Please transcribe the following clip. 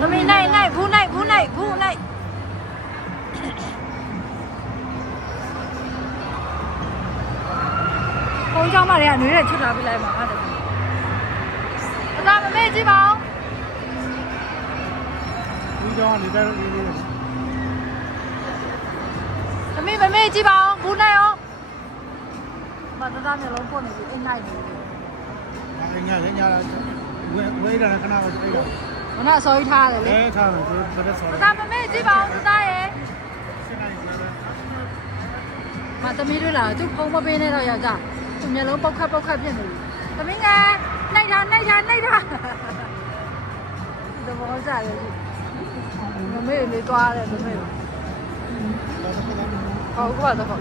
မမေနိုင်ဘူးနိုင်ဘူးနိုင်ဘူးနိုင်ဘုံเจ้าမတွေကနွေးရချွတ်ထားပြလိုက်ပါဟာတယ်အသာမမေ့ကြည့်ပါဦးဒီတော့နေတယ်မမေ့ကြည့်ပါဦးဘူးနိုင်ရောမတသားမျိုးလုံးပို့နေပြီအိမ်နိုင်နေပြီအိမ်ညလည်းညလာဝေးတယ်ခဏပဲပြေးတော့မနအစောကြီးထားရတယ်လေထားတယ်သူတက်ဆော်တယ်မမေ့ကြည့်ပါဦးတသားရဲ့မသမီးတို့လာသူဖုံးမပေးနဲ့တော့ယောက်ျားသူမျိုးလုံးပုတ်ခတ်ဖြစ်နေပြီသမီးငယ်နှိုက်တာသဘောကျတယ်မမေ့လေးသွားတယ်မမေ့ဟုတ်ကဲ့တော့